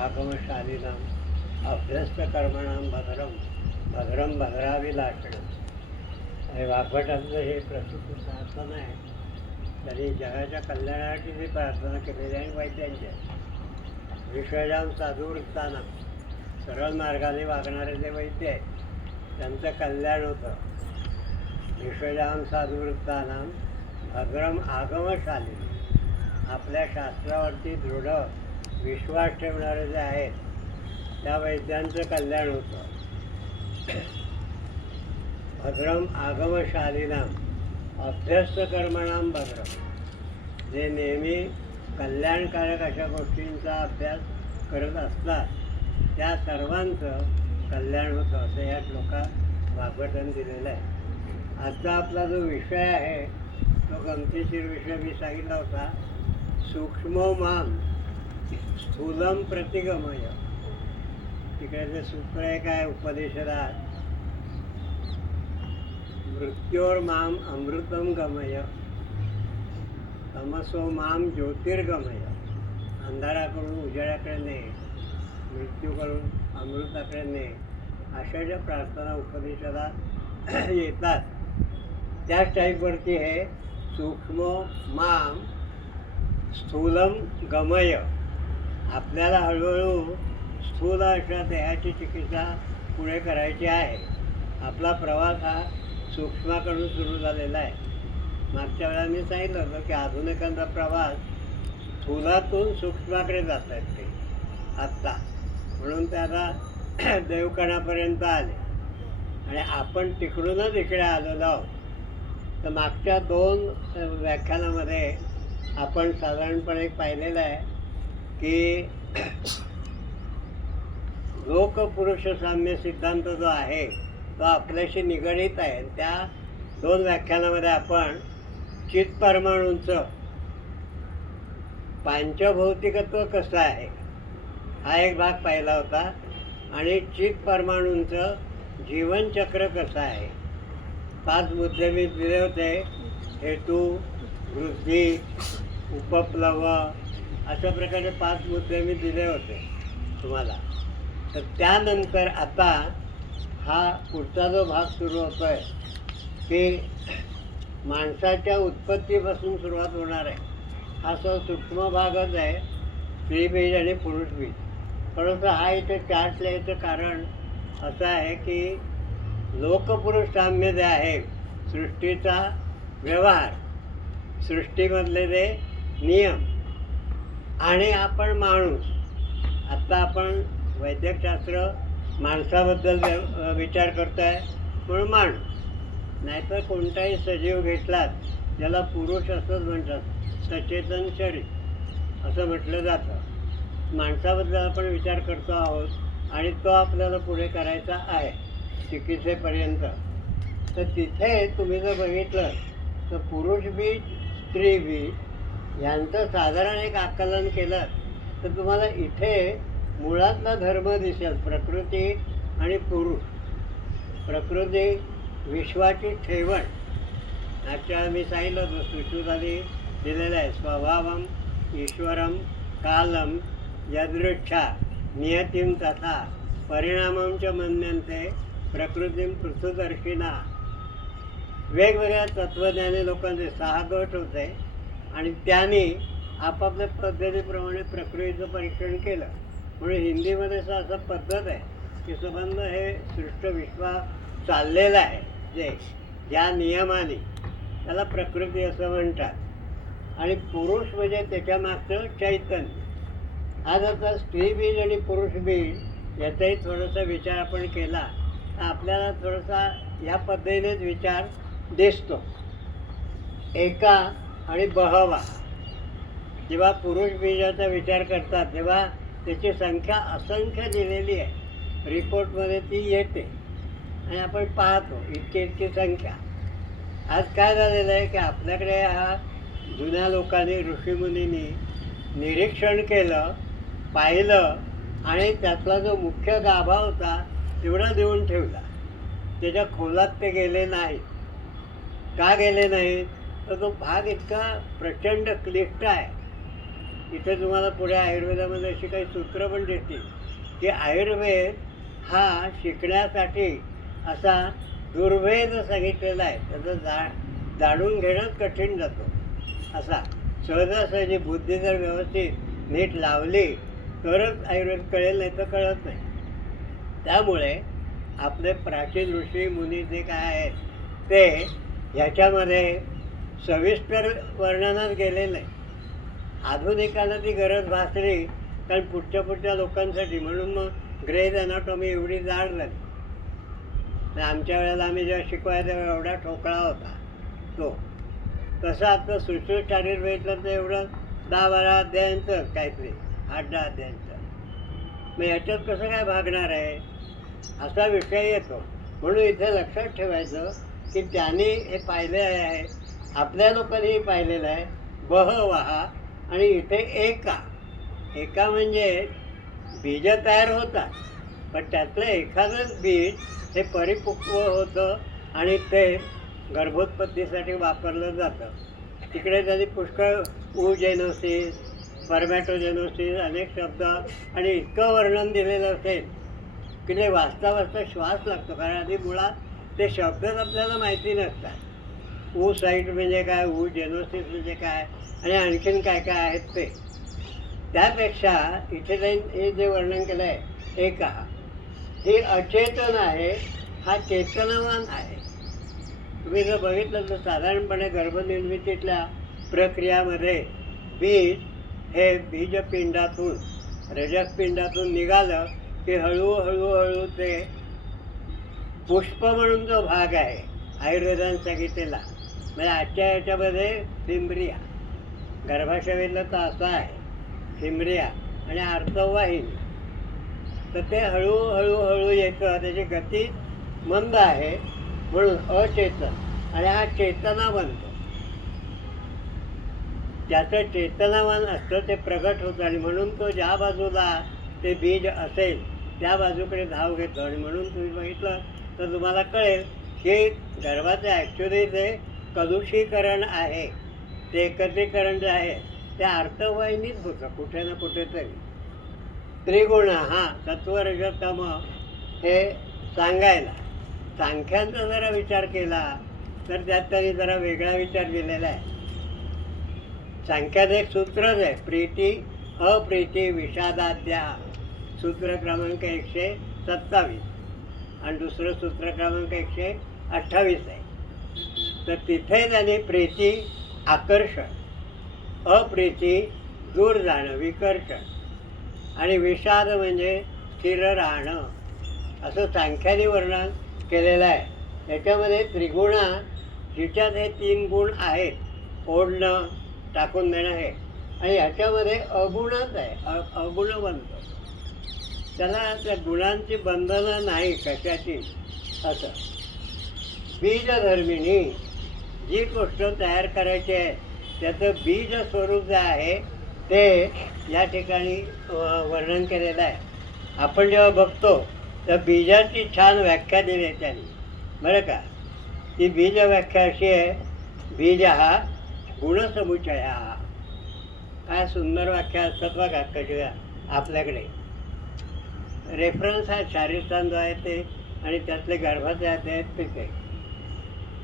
आगमशालिनाम अभ्यस्तकर्मणां भद्रम भद्रम भद्राविलासनम. हे वाग्भटांचं हे प्रसिद्ध प्रार्थना आहे. त्यांनी जगाच्या कल्याणासाठी ही प्रार्थना केलेली आहे. वैद्यांच्या विषयाम साधुवृत्ताना सरळ मार्गाने वागणारे जे वैद्य आहेत त्यांचं कल्याण होतं. विषयाम साधुवृत्ताना भद्रम आगमशाली, आपल्या शास्त्रावरती दृढ विश्वास ठेवणारे जे आहेत त्या वैद्यांचं कल्याण होतं. भद्रम आगमशालिनाम अभ्यस्तकर्मणाम भद्रम, जे नेहमी कल्याणकारक अशा गोष्टींचा अभ्यास करत असतात त्या सर्वांचं कल्याण होतं असं या श्लोकात वाग्भटांनी दिलेलं आहे. आजचा आपला जो विषय आहे तो गमतीशीर विषय मी सांगितला होता. सूक्ष्मो माम स्थूलम प्रतिगमय. तिकडे सूत्र आहे काय उपदेशरात, मृत्योर माम अमृतम गमय तमसो माम ज्योतिर्गमय. अंधाराकडून उजेडाकडे ने, मृत्यूकडून अमृताकडे ने, अशा ज्या प्रार्थना उपदेशाला येतात त्याच टाईपवरती हे सूक्ष्म माम स्थूलम गमय. आपल्याला हळूहळू स्थूल अशा देहाची चिकित्सा पुढे करायची आहे. आपला प्रवास हा सूक्ष्माकडून सुरू झालेला आहे. मागच्या वेळेला मी सांगितलं होतं की आधुनिकांचा प्रवास स्थूलातून सूक्ष्माकडे जात आहेत ते आत्ता, म्हणून ते आता देवकणापर्यंत आले आणि आपण तिकडूनच इकडे आलेलो आहोत. तर मागच्या 2 व्याख्यानामध्ये आपण साधारणपणे पाहिलेलं आहे की लोकपुरुष साम्य सिद्धांत जो आहे तो आपल्याशी निगडीत आहे. त्या 2 व्याख्यानामध्ये आपण चित्परमाणूंचं पांचभौतिकत्व कसं आहे हा एक भाग पाहिला होता आणि चित्परमाणूंचं जीवनचक्र कसं आहे. 5 मुद्दे मी दिले होते. हेतू, वृद्धी, उपप्लव, अशा प्रकारे 5 मुद्दे मी दिले होते तुम्हाला. तर त्यानंतर आता हा पुढचा जो भाग सुरू होतो आहे की माणसाच्या उत्पत्तीपासून सुरुवात होणार आहे. हा सूक्ष्म भागच आहे, स्त्रीबीज आणि पुरुषबीज. परंतु हा इथे चार्ट लिहायचं कारण असं आहे की लोकपुरुष साम्य जे आहे, सृष्टीचा व्यवहार, सृष्टीमधले जे नियम आणि आपण माणूस. आत्ता आपण वैद्यकशास्त्र माणसाबद्दल विचार करतो आहे म्हणून माणूस, नाहीतर कोणताही सजीव घेतलात ज्याला पुरुष असंच म्हणतात, सचेतन शरीर असं म्हटलं जातं. माणसाबद्दल आपण विचार करतो आहोत आणि तो आपल्याला पुढे करायचा आहे चिकित्सेपर्यंत. तर तिथे तुम्ही जर बघितलं तर पुरुष बीज, स्त्री बीज यांचं साधारण एक आकलन केलं तर तुम्हाला इथे मुळातला धर्म दिसेल. प्रकृती आणि पुरुष. प्रकृती विश्वाची ठेवण. आजच्या मी सांगितलं होतं सुश्रुतांनी दिलेलं आहे. स्वभावम ईश्वरम कालम यदृच्छा नियतीम तथा परिणामं च मन्यन्ते प्रकृतीम पृथुदर्शिना. वेगवेगळ्या तत्त्वज्ञानी लोकांचे 6 गट होते आणि त्यांनी आपापल्या पद्धतीप्रमाणे प्रकृतीचं परीक्षण केलं. म्हणून हिंदीमध्ये असं पद्धत आहे की संबंध हे सृष्ट विश्वा चाललेलं आहे जे या नियमाने, त्याला प्रकृती असं म्हणतात. आणि पुरुष म्हणजे त्याच्यामागचं चैतन्य. आज आता स्त्री बीज आणि पुरुष बीज याचाही थोडासा विचार आपण केला तर आपल्याला थोडासा या पद्धतीनेच विचार दिसतो. एका आणि बहवा. जेव्हा पुरुष बीजाचा विचार करतात तेव्हा त्याची संख्या असंख्य दिलेली आहे. रिपोर्टमध्ये ती येते आणि आपण पाहतो इतकी संख्या. आज काय झालेलं आहे की आपल्याकडे हा जुन्या लोकांनी, ऋषीमुनींनी निरीक्षण केलं, पाहिलं आणि त्यातला जो मुख्य गाभा होता तेवढा देऊन ठेवला. त्याच्या खोलात ते गेले नाहीत. का गेले नाहीत तर तो भाग इतका प्रचंड क्लिष्ट आहे इथे तुम्हाला पुढे आयुर्वेदामध्ये अशी काही सूत्र पण दिसतील की आयुर्वेद हा शिकण्यासाठी असा दुर्भेद सांगितलेला आहे. त्याचं जाणून घेणंच कठीण जातो. असा सहजासहजी बुद्धी जर व्यवस्थित नीट लावली तरच आयुर्वेद कळेल, नाही तर कळत नाही. त्यामुळे आपले प्राचीन ऋषी मुनी जे काय आहेत ते ह्याच्यामध्ये सविस्तर वर्णनात गेलेलं आहे. आधुनिकांना ती गरज भासली कारण पुढच्या लोकांसाठी, म्हणून मग ग्रेज ॲनाटॉमी एवढी जाड झाली. आमच्या वेळेला आम्ही जेव्हा शिकवायला तेव्हा एवढा ठोकळा होता तो. तसं आता सुश्रुत आयुर्वेदला तर एवढं 10-12 अध्यायांचं काहीतरी, 8-10 अध्यायांचं. मग याच्यात कसं काय भागणार आहे असा विषय येतो. म्हणून इथे लक्षात ठेवायचं की त्यांनी हे पाहिले आहे, आपल्या लोकांनीही पाहिलेलं आहे. बहवहा आणि इथे एका म्हणजे बीज तयार होतात, पण त्यातलं एखादंच बीज हे परिपक्व होतं आणि ते गर्भोत्पत्तीसाठी वापरलं जातं. तिकडे त्यांनी पुष्कळ ऊजेनोसिस, स्पर्मॅटोजेनोसिस अनेक शब्द आणि इतकं वर्णन दिलेलं असेल की ते वाचता वाचता श्वास लागतो. कारण आधी मुळात ते शब्दच आपल्याला माहिती नसतात. साईट म्हणजे काय, जेनोसिस म्हणजे काय आणि आणखीन काय काय आहेत ते. त्यापेक्षा इथे हे जे वर्णन केलं आहे हे अचेतन आहे, हा चेतनवान आहे. तुम्ही जर बघितलं तर साधारणपणे गर्भनिर्मितीतल्या प्रक्रियामध्ये बीज हे बीजपिंडातून रजकपिंडातून निघालं की हळूहळू ते पुष्प म्हणून जो भाग आहे आयुर्वेदाने सांगितलेला, म्हणजे आजच्या याच्यामध्ये फिंब्रिया, गर्भाशयातलं तर असं आहे फिंब्रिया आणि आर्तवाहिनी. तर ते हळूहळू येतं, त्याची गती मंद आहे म्हणून अचेतन, आणि हा चेतना बनतो. ज्याचं चेतनावान असतं ते प्रगट होतं आणि म्हणून तो ज्या बाजूला ते बीज असेल त्या बाजूकडे धाव घेतो. आणि म्हणून तुम्ही बघितलं तर तुम्हाला कळेल की गर्भाचं ॲक्च्युली ते कलुषीकरण आहे, ते एकत्रीकरण जे आहे ते आर्तवाहिनीच होतं कुठे ना कुठेतरी. त्रिगुण हा सत्व रज तम हे सांगायला सांख्यांचा जरा विचार केला तर त्यात त्यांनी जरा वेगळा विचार दिलेला आहे. सांख्यात एक सूत्रच आहे, प्रीती अप्रीती विषादाद्या, सूत्र क्रमांक 127 आणि दुसरं सूत्र क्रमांक 128 आहे. तर तिथे त्यांनी प्रीती आकर्षण, अप्रीती दूर जाणं विकर्षण आणि विषाद म्हणजे स्थिर राहणं असं सांख्याने वर्णन केलेलं आहे. त्याच्यामध्ये त्रिगुणा जिच्यात हे 3 गुण आहेत, ओढणं टाकून देणं हे, आणि ह्याच्यामध्ये अगुणच आहे, अगुण बनतो. त्याला त्या गुणांची बंधनं नाही कशाची. असं बीजधर्मिणी जी गोष्ट तयार करायची आहे त्याचं बीज स्वरूप जे आहे ते या ठिकाणी वर्णन केलेलं आहे. आपण जेव्हा बघतो तर बीजाची छान व्याख्या दिली आहे त्यांनी, बरं का. ती बीज व्याख्या अशी आहे, बीज हा गुणसमुच्चय. काय सुंदर व्याख्या असतात बघा कशी आपल्याकडे. रेफरन्स आहे शारीरस्थान जो आहे ते आणि त्यातले गर्भाचे आहेत ते.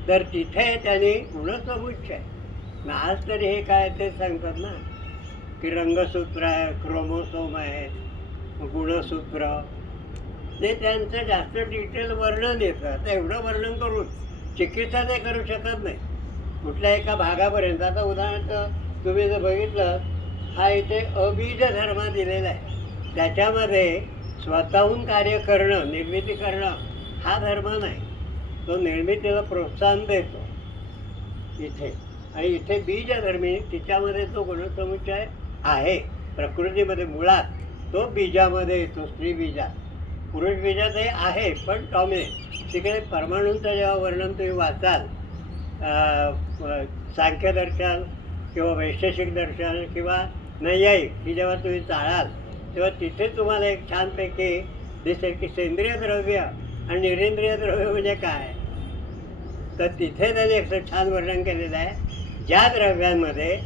तर तिथे त्यांनी गुणसमुच्चय, आज तरी हे काय ते सांगतात ना की रंगसूत्र आहे, क्रोमोसोम आहे, गुणसूत्र, ते त्यांचं जास्त डिटेल वर्णन येतं. आता एवढं वर्णन करून चिकित्सा ते करू शकत नाही कुठल्या एका भागापर्यंत. आता उदाहरणार्थ तुम्ही जर बघितलं, हा इथे अबीज धर्म दिलेला आहे, त्याच्यामध्ये स्वतःहून कार्य करणं, निर्मिती करणं हा धर्म नाही. तो निर्मितीला प्रोत्साहन देतो इथे. आणि इथे बीजधर्मी तिच्यामध्ये तो गुणसमुच्चय आहे प्रकृतीमध्ये मुळात. तो बीजामध्ये येतो, स्त्री बीजात. पुरुष बीजात हे आहे पण डॉमिनेट. तिकडे परमाणूंचं जेव्हा वर्णन तुम्ही वाचाल, सांख्यदर्शन किंवा वैशेषिक दर्शन किंवा नैयायिक ही जेव्हा तुम्ही चाळाल तेव्हा तिथे तुम्हाला एक छानपैकी दिसेल की सेंद्रिय द्रव्य आणि निरेंद्रिय द्रव्य म्हणजे काय. तर तिथे त्यांनी एक छान वर्णन केलेलं आहे, ज्या द्रव्यांमध्ये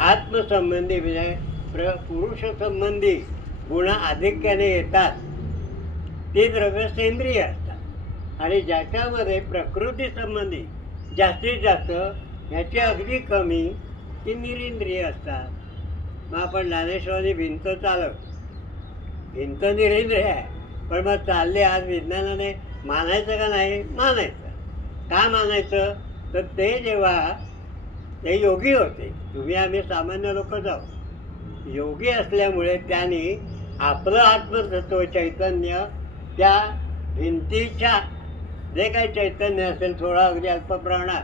आत्मसंबंधी म्हणजे पुरुष संबंधी गुण आधिक्याने येतात ती द्रव्य सेंद्रिय असतात आणि ज्याच्यामध्ये प्रकृती संबंधी जास्तीत जास्त ह्याची अगदी कमी ती निरिंद्रिय असतात. मग आपण ज्ञानेश्वरांनी भिंत भिंत निरिंद्रिय आहे, पण मग चालले आज विज्ञानाने मानायचं का नाही? मानायचं. का मानायचं? तर ते जेव्हा ते योगी होते, तुम्ही आम्ही सामान्य लोकच आहोत, योगी असल्यामुळे त्यांनी आपलं आत्मतत्व चैतन्य त्या भिंतीच्या जे काही चैतन्य असेल थोडा अगदी अल्प प्रमाणात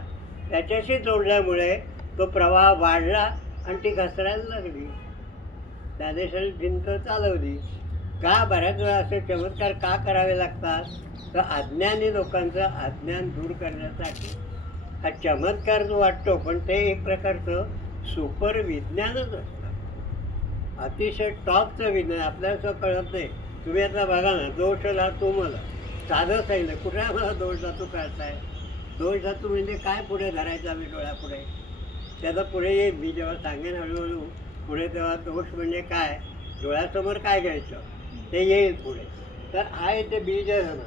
त्याच्याशी जोडल्यामुळे तो प्रवाह वाढला आणि ती घसरायला लागली. ज्ञानेश्वरी भिंत चालवली. का? बऱ्याच वेळा असे चमत्कार का करावे लागतात? तर अज्ञानी लोकांचं अज्ञान दूर करण्यासाठी. हा चमत्कार जो वाटतो पण ते एक प्रकारचं सुपर विज्ञानच असतं, अतिशय टॉपचं विज्ञान. आपल्याला असं कळत नाही. तुम्ही आता बघा ना, दोष धातू मला साधं सांगितलं, कुठे आम्हाला दोष धातू कळताय? दोष धातू म्हणजे काय पुढे धरायचं आम्ही डोळ्यापुढे? त्याचा पुढे येईल, मी जेव्हा सांगेन हळूहळू पुढे, तेव्हा दोष म्हणजे काय, डोळ्यासमोर काय घ्यायचं ते येईल पुढे. तर हा येते बीज धर्म.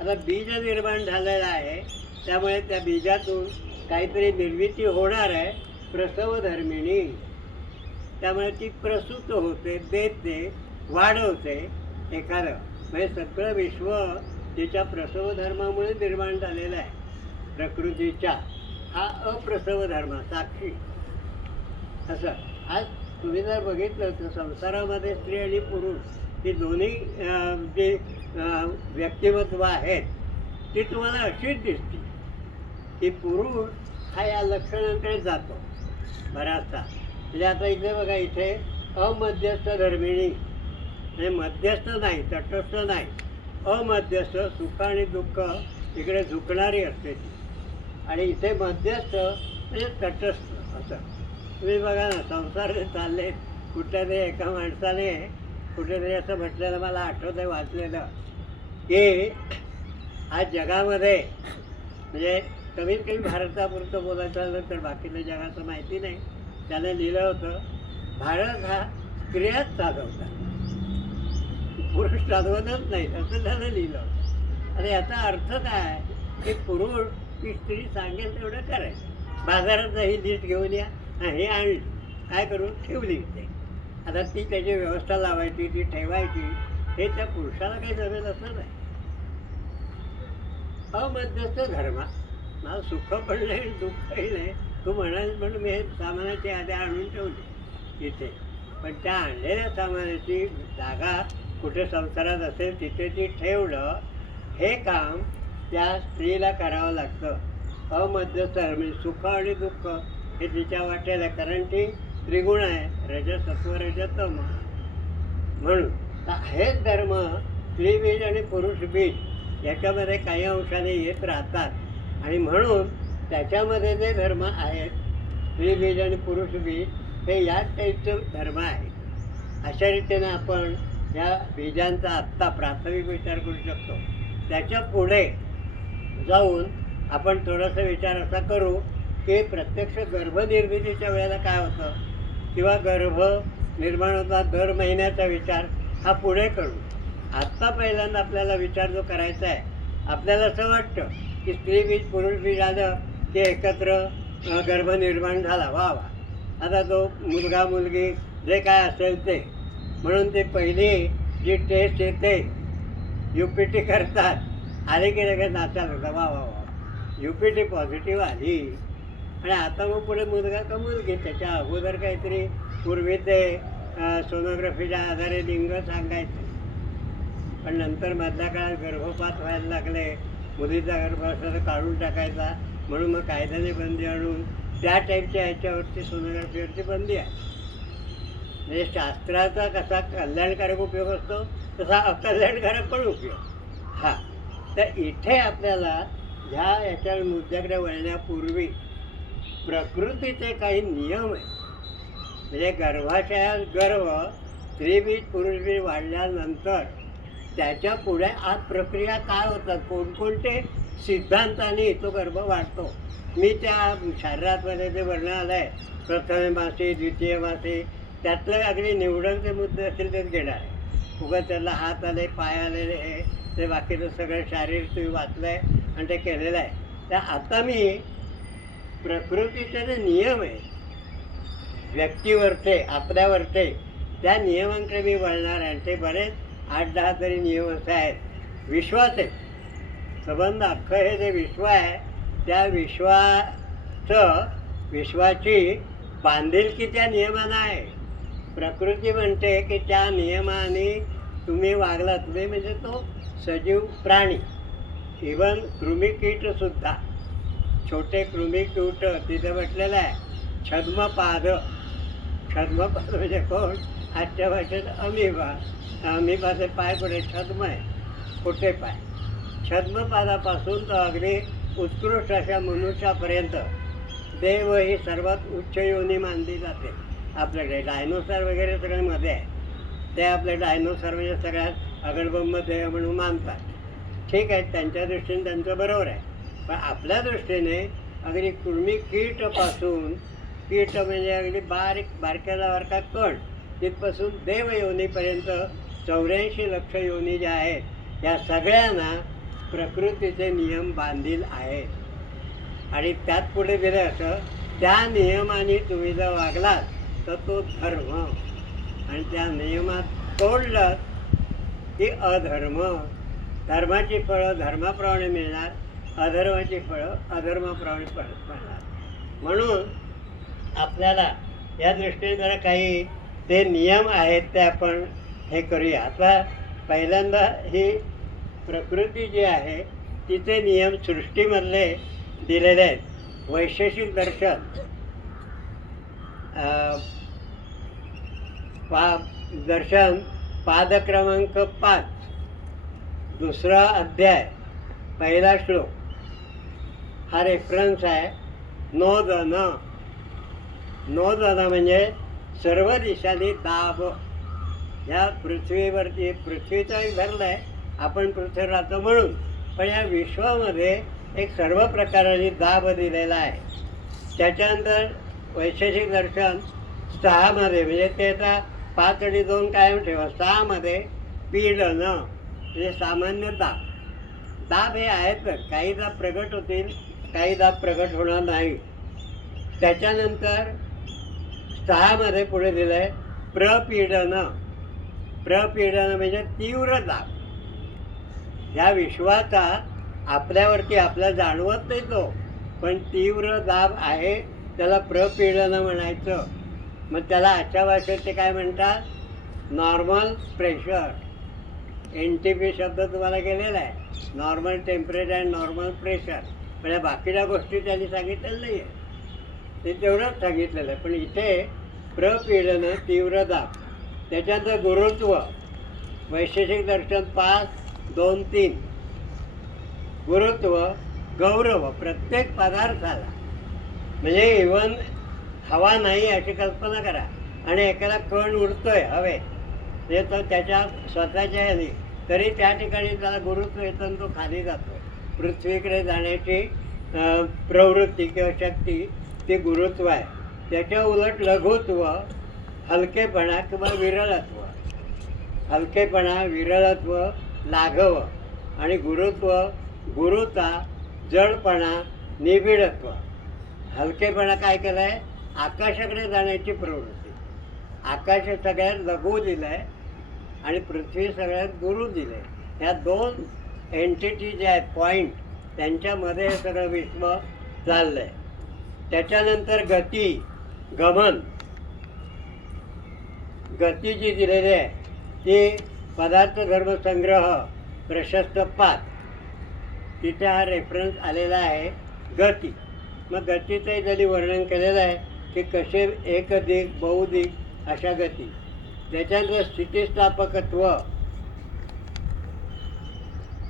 आता बीज निर्माण झालेला आहे, त्यामुळे त्या बीजातून काहीतरी निर्मिती होणार आहे, प्रसवधर्मिणी. त्यामुळे ती प्रसूत होते, देते, वाढवते एखादं. म्हणजे सगळं विश्व तिच्या प्रसवधर्मामुळे निर्माण झालेलं आहे. प्रकृतीच्या हा अप्रसव धर्म साक्षी. असं आज तुम्ही जर बघितलं तर संसारामध्ये स्त्री आणि पुरुष ही दोन्ही जे व्यक्तिमत्व आहेत ती तुम्हाला अशीच दिसते की पुरुष हा या लक्षणांकडे जातो बराचसा. म्हणजे आता इथे बघा, इथे अमध्यस्थ धर्मिणी म्हणजे मध्यस्थ नाही, तटस्थ नाही, अमध्यस्थ, सुख आणि दुःख इकडे झुकणारी असते ती, आणि इथे मध्यस्थ म्हणजे तटस्थ. असं तुम्ही बघा ना, संसार चालले कुठल्या तरी एका माणसाने कुठेतरी असं म्हटलेलं मला आठवतं आहे, वाचलेलं, की आज जगामध्ये म्हणजे कमीत कमी भारतापुरतं बोलायचं झालं तर बाकीच्या जगाचं माहिती नाही. त्याने लिहिलं होतं, भारत हा स्त्रियाच चालवतात, पुरुष चालवतच नाही, असं त्यानं लिहिलं होतं. आणि याचा अर्थ काय की पुरुष की स्त्री सांगेल तेवढं करायचं. बाजारात ही लिस्ट घेऊन या, हे आणली, काय करून ठेवली ते. आता ती त्याची व्यवस्था लावायची, ती ठेवायची, हे त्या पुरुषाला काही जमेल असं नाही. अमध्यस्थ धर्म, मला सुख पण नाही दुःखही नाही. तू म्हणाल म्हणून मी हे सामानाची यादी आणून ठेवली इथे, पण त्या आणलेल्या सामानाची जागा कुठे संसारात असेल तिथे ती ठेवलं, हे काम त्या स्त्रीला करावं लागतं. अमध्यस्थ म्हणजे सुख आणि दुःख हे तिच्या वाटेला, कारण ती त्रिगुण आहे, रजसत्व रजतम. म्हणून हेच धर्म स्त्रीबीज आणि पुरुष बीज याच्यामध्ये काही अंशाने येत राहतात. आणि म्हणून त्याच्यामध्ये जे धर्म आहेत स्त्रीबीज आणि पुरुष बीज हे याच टाईपचे धर्म आहेत. अशा रीतीने आपण या बीजांचा आत्ता प्राथमिक विचार करू शकतो. त्याच्या पुढे जाऊन आपण थोडासा विचार असा करू की प्रत्यक्ष गर्भनिर्मितीच्या वेळेला काय होतं, किंवा गर्भ निर्माण होता दर महिन्याचा विचार हा पुढे करू. आत्ता पहिल्यांदा आपल्याला विचार जो करायचा आहे, आपल्याला असं वाटतं की स्त्री बीज पुरुष बीज आलं की एकत्र गर्भनिर्माण झाला, वा वा, आता तो मुलगा मुलगी जे काय असेल ते. म्हणून ते पहिली जी टेस्ट येते UPT करतात, आले की लगेच नाचायला होता, वा वा वा, UPT पॉझिटिव्ह आली. आणि आता मग पुढे मुलगा का मुलगी, त्याच्या अगोदर काहीतरी पूर्वी ते सोनोग्राफीच्या आधारे लिंग सांगायचे, पण नंतर मधल्या काळात गर्भपात व्हायला लागले, मुलीचा गर्भ असला तर काढून टाकायचा, म्हणून मग कायद्याने बंदी आणून त्या टाईपच्या ह्याच्यावरती सोनोग्राफीवरती बंदी आहे. म्हणजे शास्त्राचा कसा कल्याणकारक उपयोग असतो तसा अकल्याणकारक पण उपयोग. हा, तर इथे आपल्याला ह्या याच्या मुद्द्याकडे वळण्यापूर्वी प्रकृतीचे काही नियम आहेत. म्हणजे गर्भाशयात गर्भ स्त्रीबीज पुरुषबीज वाढल्यानंतर त्याच्या पुढे आत प्रक्रिया काय होतात, कोणकोणते सिद्धांताने तो गर्भ वाढतो. मी त्या शरीरातमध्ये जे वर्णन आलं आहे, प्रथम मासे, द्वितीय मासे, त्यातलं अगदी निवडणचे मुद्दे असतील तेच घेणार आहे. उगाच त्याला हात आले, पाय आलेले, हे ते बाकीचं सगळं शारीरिक तुम्ही वाचलं आहे आणि ते केलेलं आहे. त्या आता मी प्रकृतीचे जे नियम आहे व्यक्तीवरचे, आपल्यावरचे, त्या नियमांकडे मी वळणार आहे. आणि ते बरेच 8-10 तरी नियम असे आहेत. विश्वास आहे संबंध, अख्खं हे जे विश्व आहे त्या विश्वाची बांधिलकी त्या नियमानं आहे. प्रकृती म्हणते की त्या नियमाने तुम्ही वागला, तुम्ही म्हणजे तो सजीव प्राणी, इवन कृमिकीटसुद्धा, छोटे कृमिकीट तिथे म्हटलेलं आहे छद्मपाद. छद्मपाद म्हणजे कोण? आजच्या भाषेत अमिबा. अमिबाचे पाय कुठे? छद्म आहे, कुठे पाय. छद्मपादापासून तर अगदी उत्कृष्ट अशा मनुष्यापर्यंत देव ही सर्वात उच्च योनी मानली जाते. आपल्याकडे डायनोसॉर वगैरे सगळे मध्ये आहे, ते आपले डायनोसॉर म्हणजे सगळ्यात अगणबंब देव म्हणून मानतात. ठीक आहे, त्यांच्या दृष्टीने त्यांचं बरोबर आहे. पण आपल्या दृष्टीने अगदी कृमिकीटपासून, कीट म्हणजे अगदी बारक्याला बारका कण, तिथपासून देवयोनीपर्यंत 84 लक्ष योनी ज्या आहेत या सगळ्यांना प्रकृतीचे नियम बांधील आहेत. आणि त्यात पुढे दिलं असं, त्या नियमाने तुम्ही जर वागलात तर तो धर्म, आणि त्या नियमात तोडलं की अधर्म. धर्माची फळं धर्माप्रमाणे मिळणार, अधर्माची फळं अधर्माप्रमाणे मिळणार. म्हणून आपल्याला या दृष्टीने जरा काही ते नियम आहेत ते आपण हे करूया. आता पहिल्यांदा ही प्रकृती जी आहे तिचे नियम सृष्टीमधले दिलेले आहेत. वैशेषिक दर्शन दर्शन पाद क्रमांक 5, दुसरा अध्याय, पहिला श्लोक. हा रेफरन्स आहे. नोदन. नोदन म्हणजे सर्व दिशांनी दाब. ह्या पृथ्वीवरती, पृथ्वीचाही धरलं आहे आपण पृथ्वीवर राहतो म्हणून, पण या विश्वामध्ये एक सर्व प्रकाराने दाब दिलेला आहे. त्याच्यानंतर वैशेषिक दर्शन 6मध्ये, म्हणजे ते आता 5 आणि 2 कायम ठेवा. 6मध्ये पीडन म्हणजे सामान्य दाब. दाब हे आहेतच, काही दाब प्रगट होतील, काही दाब प्रगट होणार नाही. त्याच्यानंतर 6मध्ये पुढे दिलं आहे प्रपीडन. प्रपीडन म्हणजे तीव्र दाब. ह्या विश्वाचा आपल्यावरती आपल्याला जाणवत नाही तो, पण तीव्र दाब आहे, त्याला प्रपीडन म्हणायचं. मग त्याला आजच्या भाषेत ते काय म्हणतात? Normal pressure. NTP शब्द तुम्हाला गेलेला आहे, normal temperature and normal pressure. पण या बाकीच्या गोष्टी त्यांनी सांगितलेलं नाही आहे, ते तेवढंच सांगितलेलं आहे. पण इथे प्रपीडन तीव्र दाब. त्याच्यानंतर गुरुत्व. वैशेषिक दर्शन 5:2-3. गुरुत्व, गौरव प्रत्येक पदार्थाला, म्हणजे इव्हन हवा नाही अशी कल्पना करा आणि एखादा कण उडतोय हवे, म्हणजे तो त्याच्या स्वतःच्या ह्याने, तरी त्या ठिकाणी त्याला गुरुत्व येतं आणि तो खाली जातो. पृथ्वीकडे जाण्याची प्रवृत्ती किंवा शक्ती ती गुरुत्व आहे. त्याच्या उलट लघुत्व, हलकेपणा किंवा विरळत्व. हलकेपणा, विरळत्व, लाघव. आणि गुरुत्व, गुरुता, जडपणा, निबिडत्व. हलकेपणा काय केलं आहे? आकाशाकडे जाण्याची प्रवृत्ती. आकाश सगळ्यात लघु दिलं आहे आणि पृथ्वी सगळ्यात गुरु दिलं आहे. ह्या 2 एंटिटी ज्या आहेत, पॉईंट, त्यांच्यामध्ये हे सगळं विश्व चाललं आहे. त्याच्यानंतर गती, गमन. गती जी दिलेली आहे ती पदार्थ धर्म संग्रह प्रशस्त 5, तिथे हा रेफरन्स आलेला आहे गती. मग गतीचंही त्यांनी वर्णन केलेलं आहे की कसे एकदिक बहुदिक अशा गती. त्याच्यानंतर स्थितिस्थापकत्व,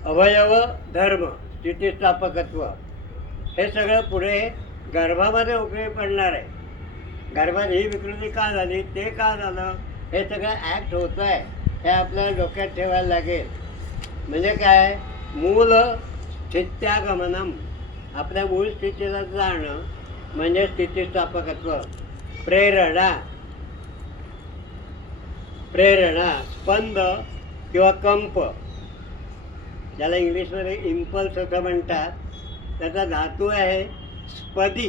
अवयव धर्म, स्थितिस्थापकत्व. हे सगळं पुढे गर्भामध्ये उपयोगी पडणार आहे. गर्भात ही विकृती का झाली, ते का झालं, हे सगळं ॲक्ट होतं आहे, हे आपल्याला डोक्यात ठेवायला लागेल. म्हणजे काय? मूल स्थित्यागमनम, आपल्या मूळ स्थितीला जाणं म्हणजे स्थितिस्थापकत्व. प्रेरणा, प्रेरणा, स्पंद किंवा कंप, ज्याला इंग्लिशमध्ये इम्पल्स असं म्हणतात, त्याचा धातू आहे स्पदी.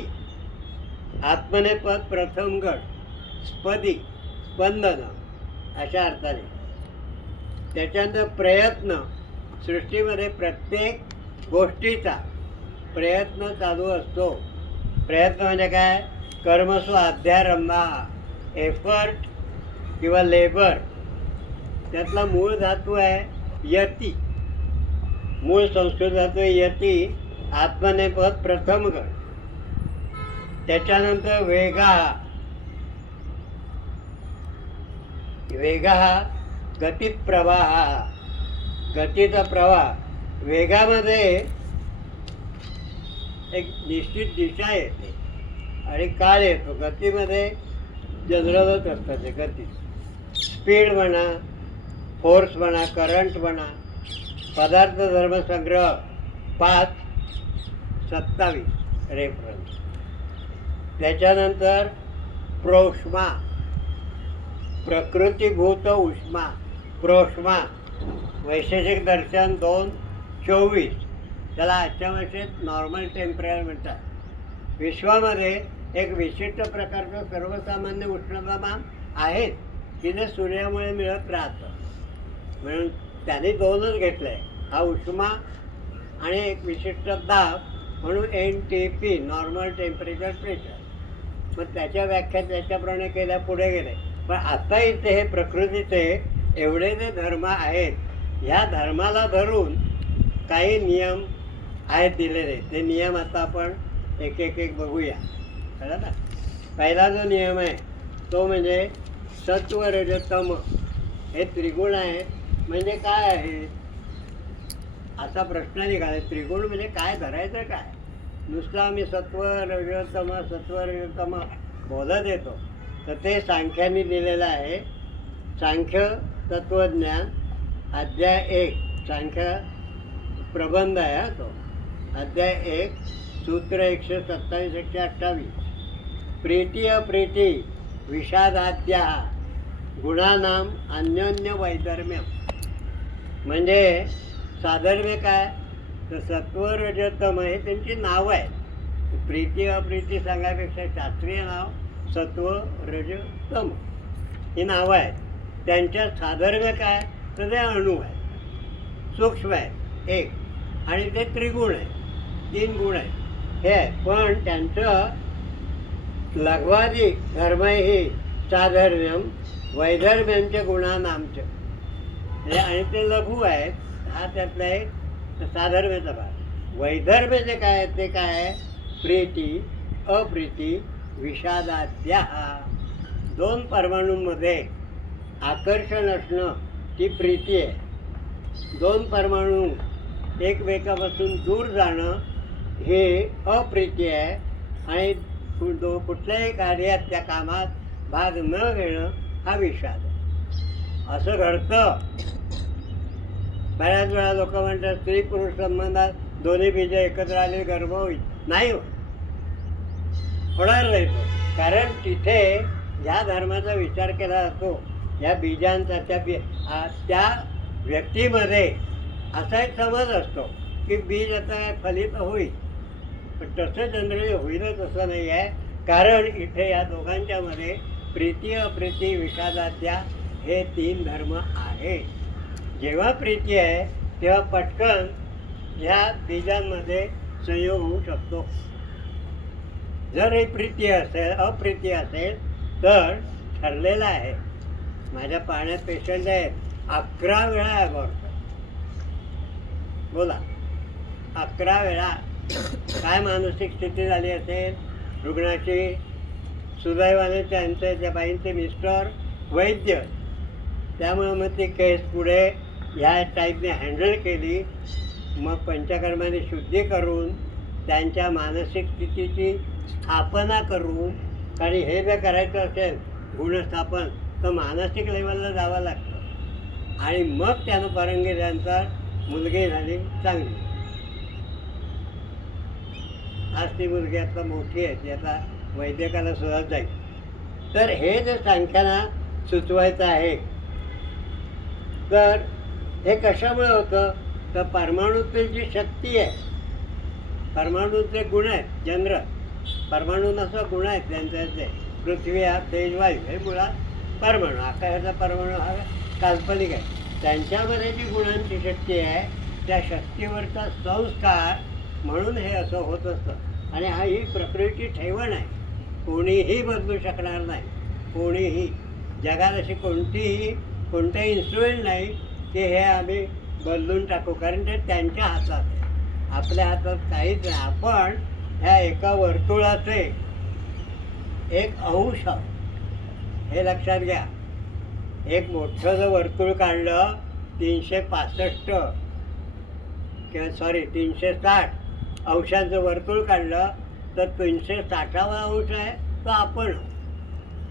आत्मनेपद प्रथम गट, स्पदी, स्पंदन अशा अर्थाने. त्याच्यानंतर प्रयत्न, सृष्टीमध्ये प्रत्येक गोष्टीचा प्रयत्न चालू असतो. प्रयत्न म्हणजे काय? कर्मसु अध्यारंभा, एफर्ट किंवा लेबर. त्यातला मूळ धातू आहे यती, मूळ संस्कृत धातू आहे यती, आत्मनेपद प्रथम गण. त्याच्यानंतर वेगा, वेगा गतीत प्रवाह, गतीचा प्रवाह. वेगामध्ये एक निश्चित दिशा येते आणि काळ येतो. गतीमध्ये जनरलच असतं ते गती. स्पीड म्हणा, फोर्स म्हणा, करंट म्हणा. पदार्थ धर्मसंग्रह 5:27 रेफरन्स. त्याच्यानंतर प्रोष्मा, प्रकृतीभूत उष्मा. प्रोष्मा वैशेषिक दर्शन 2:24. त्याला आजच्या भाषेत नॉर्मल टेम्परेचर म्हणतात. विश्वामध्ये एक विशिष्ट प्रकारचं सर्वसामान्य उष्णतामान आहेत की जे सूर्यामुळे मिळत राहतं. म्हणून त्यांनी दोनच घेतलं आहे, हा उष्मा आणि एक विशिष्ट दाब, म्हणून NTP, नॉर्मल टेम्परेचर प्रेशर. मग त्याच्या व्याख्या त्याच्याप्रमाणे केल्या, पुढे गेले. पण आता इथे हे प्रकृतीचे एवढे जे धर्म आहेत, ह्या धर्माला धरून काही नियम आहेत दिलेले. ते नियम आता आपण एक एक बघूया. कळलं ना? पहिला जो नियम आहे तो म्हणजे सत्व रज तम हे त्रिगुण आहे. म्हणजे काय आहे असा प्रश्न निघाला. त्रिगुण म्हणजे काय धरायचं काय? नुसतं आम्ही सत्व रजतम बोलत येतो, तर ते सांख्यांनी दिलेलं आहे. सांख्य तत्वज्ञान अध्याय 1, सांख्य प्रबंध आहे हा तो. अध्याय 1, सूत्र 127-128. प्रीती अप्रीती विषादाद्या गुणानाम अन्योन्य वैधर्म्यम. म्हणजे साधर्म्य काय? तर सत्व रजतम हे त्यांची नावं आहेत. प्रीती अप्रीती सांगायपेक्षा शास्त्रीय नाव सत्व रजतम ही नावं आहेत. त्यांच्यात साधर्म्य काय? तर ते अणू आहे, सूक्ष्म आहे एक, आणि ते त्रिगुण आहे, 3 गुण आहेत हे आहे. पण त्यांचं लघवादी धर्मही साधर्म्यम वैधर्म्यांच्या गुणानामचं, आणि ते लघु आहेत. हा त्यातला एक साधर्म्याचा भाग. वैधर्म्य जे काय ते काय आहे? प्रीती अप्रीती विषादाद्या. 2 परमाणूंमध्ये आकर्षण असणं ती प्रीती आहे. 2 परमाणू एकमेकापासून दूर जाणं हे अप्रीती आहे. आणि कुठल्याही कार्यात त्या कामात भाग न घेणं हा विषाद आहे. असं घडतं. बऱ्याच वेळा लोक म्हणतात स्त्री पुरुष संबंधात दोन्ही बीज एकत्र आले गर्भ होईल. नाही होणार नाही तो. कारण तिथे ज्या धर्माचा विचार केला जातो, या बीजांचा त्या व्यक्तीमध्ये असा एक समज असतो की बीज आता फलित होईल. पण तसं जनरली होईलच असं नाही आहे. कारण इथे या दोघांच्यामध्ये प्रीती अप्रीती विषादाद्या हे 3 धर्म आहेत. जेव्हा प्रीती आहे तेव्हा पटकन ह्या बीजांमध्ये संयोग होऊ शकतो. जर ही प्रीती असेल अप्रीती असेल तर ठरलेलं आहे. माझ्या पाण्यात पेशंट आहेत, 11 वेळा अबॉर्ट. बोला, 11 वेळा. काय मानसिक स्थिती झाली असेल रुग्णाची? सुदैवाने त्या बाईंचे मिस्टर वैद्य, त्यामुळे मग ती केस पुढे ह्या टाईपने हँडल केली. मग पंचकर्माने शुद्धी करून त्यांच्या मानसिक स्थितीची स्थापना करून, कारण हे जर करायचं असेल गुणस्थापन तर मानसिक लेवलला जावं लागतं. आणि मग त्यानं परंगी त्यांचा मुलगी झाली चांगली. आज ती मुलगी आता मोठी आहे, ती आता वैद्यकाला सुद्धा जाईल. तर हे जे सांख्याना सुचवायचं आहे तर हे कशामुळे होतं तर परमाणूतील जी शक्ती आहे, परमाणूचे गुण आहेत, चंद्र परमाणू नसं गुण आहेत त्यांचे, पृथ्वी हा तेज वायू हे मुळात परमाणू, आकाशाचा परमाणू हा काल्पनिक आहे. त्यांच्यामध्ये जी गुणांची शक्ती आहे त्या शक्तीवरचा संस्कार म्हणून हे असं होत असतं. आणि हा ही प्रकृतीची ठेवण आहे, कोणीही बदलू शकणार नाही. कोणीही जगात अशी कोणताही इन्स्ट्रुमेंट नाही की हे आम्ही बदलून टाकू, कारण ते त्यांच्या हातात आहे, आपल्या हातात काहीच नाही. आपण ह्या एका वर्तुळाचे एक अंश आहोत, हे लक्षात घ्या. एक मोठं जर वर्तुळ काढलं 365 किंवा 360 अंशांचं वर्तुळ काढलं तर 360वा अंश आहे तो आपण,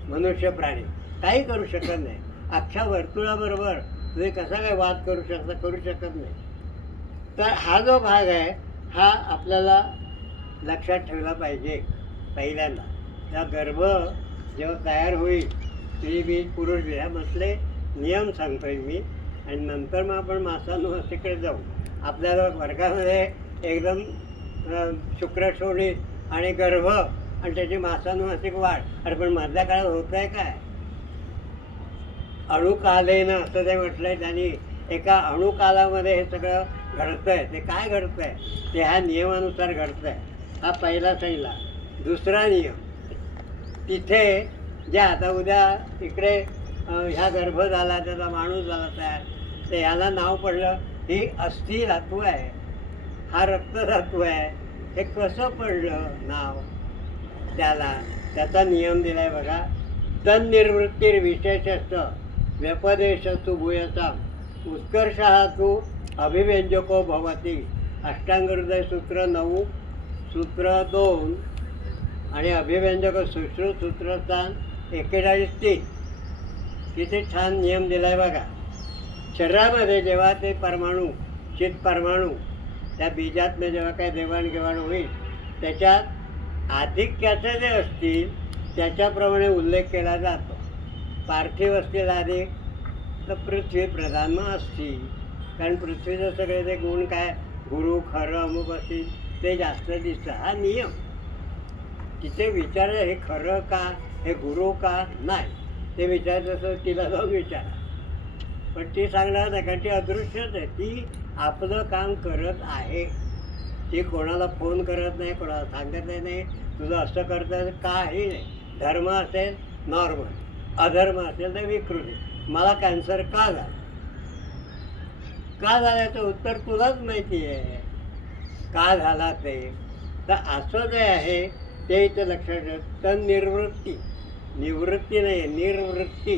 मनुष्य प्राणी काही करू शकत नाही. अख्ख्या वर्तुळाबरोबर तुम्ही कसा काय वाद करू शकत नाही. तर हा जो भाग आहे हा आपल्याला लक्षात ठेवला पाहिजे. पहिल्यांदा त्या गर्भ जेव्हा तयार होईल, स्त्री बीज पुरुष बीज ह्यामधले नियम सांगतोय मी, आणि नंतर मग आपण मासानुहासिकडे जाऊ. आपल्याला वर्गामध्ये एकदम शुक्रशोणित आणि गर्भ आणि त्याची मासानुहासिक वाढ, अरे पण मधल्या काळात होत आहे काय? अणुकालेनं असं ते म्हटलंय त्यांनी, एका अणुकालामध्ये हे सगळं घडतंय. ते काय घडतंय ते ह्या नियमानुसार घडतंय. हा पहिला सांगितला. दुसरा नियम, तिथे जे आता उद्या इकडे ह्या गर्भ झाला, त्याचा माणूस झाला तयार, तर ह्याला नाव पडलं ही अस्थि धातू आहे, हा रक्त धातू आहे. हे कसं पडलं नाव त्याला? त्याचा नियम दिलाय बघा. तन्निर्वृत्तिर्विशेषश्च व्यपदेशस्तु भूयसाम उत्कर्षः तु अभिव्यंजको भवति. अष्टांगहृदय सूत्र 9 सूत्र 2 आणि अभिव्यंजक सुश्रुत सूत्रस्थान 41-3. किती छान नियम दिलाय बघा. शरीरामध्ये जेव्हा ते परमाणू, चित परमाणू त्या बीजातनं जेव्हा काय देवाणघेवाण होईल, त्याच्यात आधिक्याचे जे असतील त्याच्याप्रमाणे उल्लेख केला जातो. पार्थिव असतील अधिक तर पृथ्वी प्रधान असतील, कारण पृथ्वीचं सगळे ते गुण काय गुरु खरं अमुक असतील ते जास्त दिसतं. हा नियम. तिथे विचार हे खरं का, हे गुरु का नाही ते विचारायचं असं तिला जाऊन विचारा, पण ती सांगणार नाही, कारण ती अदृश्यच आहे. ती आपलं काम करत आहे. ती कोणाला फोन करत नाही, कोणाला सांगत नाही तुझं असं करतं, काही नाही. धर्म असेल नॉर्मल, अधर्म असेल तर विकृती. मला कॅन्सर का झाला याचं उत्तर तुलाच माहिती आहे, का झाला ते. तर असं जे आहे ते इथं लक्षात ठेव. तर निवृत्ती नाही, निर्वृत्ती.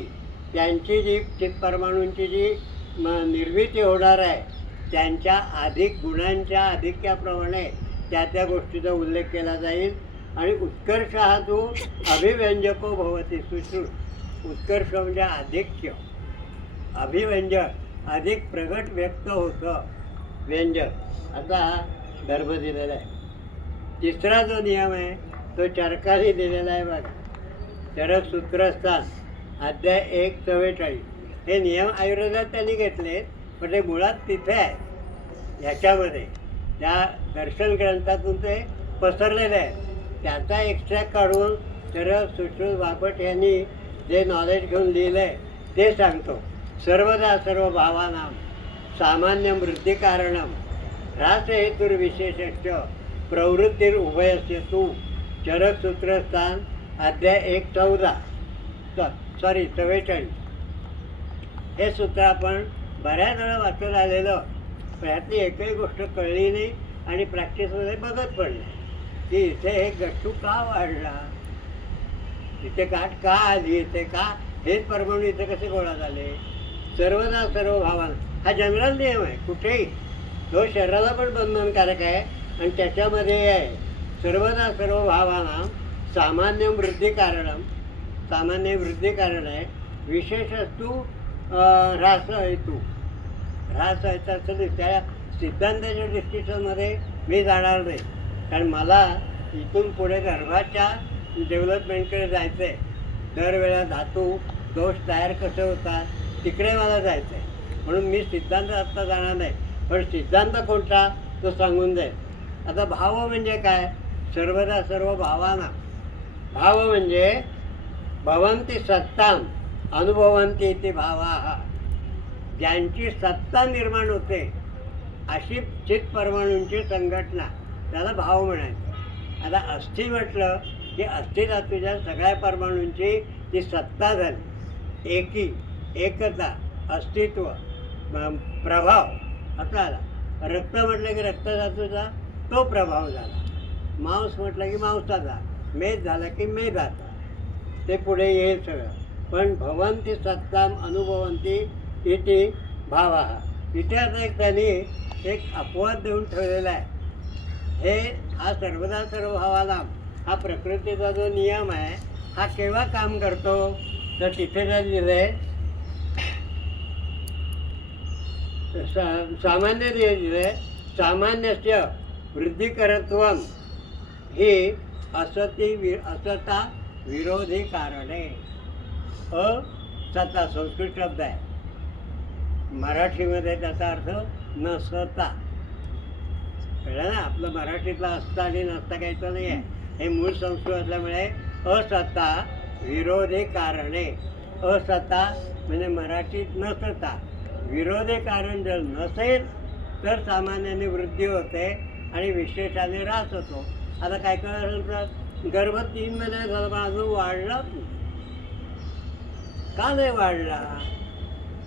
त्यांची जी चित्परमाणूंची जी निर्मिती होणार आहे त्यांच्या अधिक गुणांच्या आधिक्याप्रमाणे त्या गोष्टीचा उल्लेख केला जाईल. आणि उत्कर्ष हा तो अभिव्यंजको भवती. सुश्रुत उत्कर्ष म्हणजे आधिक्य, अभिव्यंजक अधिक प्रगट व्यक्त होतं, व्यंजक असा हा गर्भ दिलेला आहे. तिसरा जो नियम आहे तो चरकाने दिलेला आहे बघा. चरक सूत्रस्थान अध्याय 1:44. हे नियम आयुर्वेदात त्यांनी घेतले, पण ते मुळात तिथे आहे, ह्याच्यामध्ये त्या दर्शन ग्रंथातून ते पसरलेले आहे. त्याचा एक्स्ट्रॅक्ट काढून चरक सुश्रुत बापट यांनी जे नॉलेज घेऊन लिहिलं आहे ते सांगतो. सर्वदा सर्व भावानां सामान्य वृद्धिकारणं ह्रासहेतुर्विशेषश्च प्रवृत्तीर उभयस्य तू. चरक सूत्रस्थान अध्याय 1:44. हे सूत्र आपण बऱ्याच वेळा वाचून आलेलं, पण ह्यातली एकही गोष्ट कळली नाही आणि प्रॅक्टिसमध्ये बघत पण नाही की इथे हे गट्टू का वाढला, इथे गाठ का आली, इथे का हेच परमाणू इथे कसे गोळा झाले. सर्वदा सर्व भावांना हा जनरल नियम आहे, कुठेही तो शरीराला पण बंधनकारक आहे आणि त्याच्यामध्ये आहे. सर्वदा सर्व भावांना सामान्य वृद्धिकारणं, सामान्य वृद्धिकारण आहे. विशेषस्तू ह्रास हेतू, ह्रास व्हायचा असेल त्या सिद्धांताच्या डिस्कशनमध्ये मी जाणार नाही, कारण मला इथून पुढे गर्भाच्या डेव्हलपमेंटकडे जायचं आहे. दरवेळा धातू दोष तयार कसे होतात तिकडे मला जायचं आहे. म्हणून मी सिद्धांत आत्ता जाणार नाही, पण सिद्धांत कोणता तो सांगून जाईल. आता भाव म्हणजे काय? सर्वदा सर्व भावाना. भाव म्हणजे भवंती सत्ताम अनुभवंती ते भावा. ज्यांची सत्ता निर्माण होते अशी चित परमाणूंची संघटना, त्याला भाव म्हणायचं. आता अस्थि म्हटलं की अस्थि धातूच्या सगळ्या परमाणूंची ती सत्ता झाली, एकी एकता अस्तित्व प्रभाव असा आला. रक्त म्हटलं की रक्तधातूचा तो प्रभाव झाला, मांस म्हटलं की मांसाचा, मेध झाला की मेधाचा, ते पुढे येईल सगळं. पण भवंती सत्ताम अनुभवंती इति भावा. इथे आता एक त्यांनी एक अपवाद देऊन ठेवलेला आहे. हे हा सर्वदा सर्व भावाला हा प्रकृतीचा जो नियम आहे हा केव्हा काम करतो तर तिथे जर दिले सामान्य दिले सामान्यस्य वृद्धिकरत्वम ही असता विरोधी कारणे. असता संस्कृत शब्द आहे, मराठीमध्ये त्याचा अर्थ नसता. कळलं ना? आपलं मराठीतला असता आणि नसता घ्यायचं नाही आहे, हे मूळ संस्कृत असल्यामुळे असता विरोधी कारणे. असता म्हणजे मराठीत नसता, विरोधी कारण जर नसेल तर सामान्याने वृद्धी होते आणि विशेषाने ऱ्हास होतो. आता काय करायचं, गर्भ 3 महिने झाला पण अजून वाढलाच नाही. का नाही वाढला?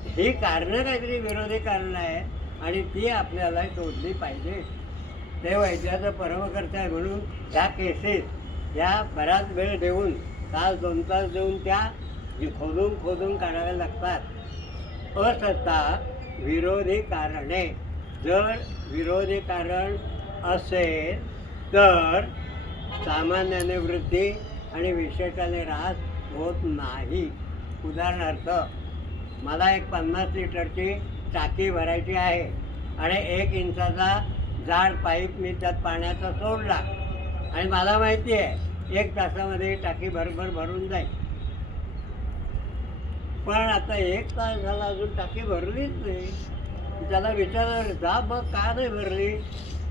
ही कारणं काहीतरी विरोधी कारणं आहे आणि ती आपल्याला शोधली पाहिजे. ते वैद्याचं परमकर्ता आहे म्हणून ह्या केसेस या बराच वेळ देऊन, तास 2 तास देऊन त्या खोदून खोदून काढाव्या लागतात. असता विरोधी कारणे. जर विरोधी कारण असेल तर सामान्याने वृद्धी आणि विशेषाने ऱ्हास होत नाही. उदाहरणार्थ, मला एक 50 लिटरची टाकी भरायची आहे आणि 1 इंचाचा जाड पाईप मी त्यात पाण्याचा सोडला आणि मला माहिती आहे 1 तासामध्ये टाकी भरभर भरून जाईल. पण आता 1 तास झाला अजून टाकी भरलीच नाही. त्याला विचारलं, जा बघ का नाही भरली?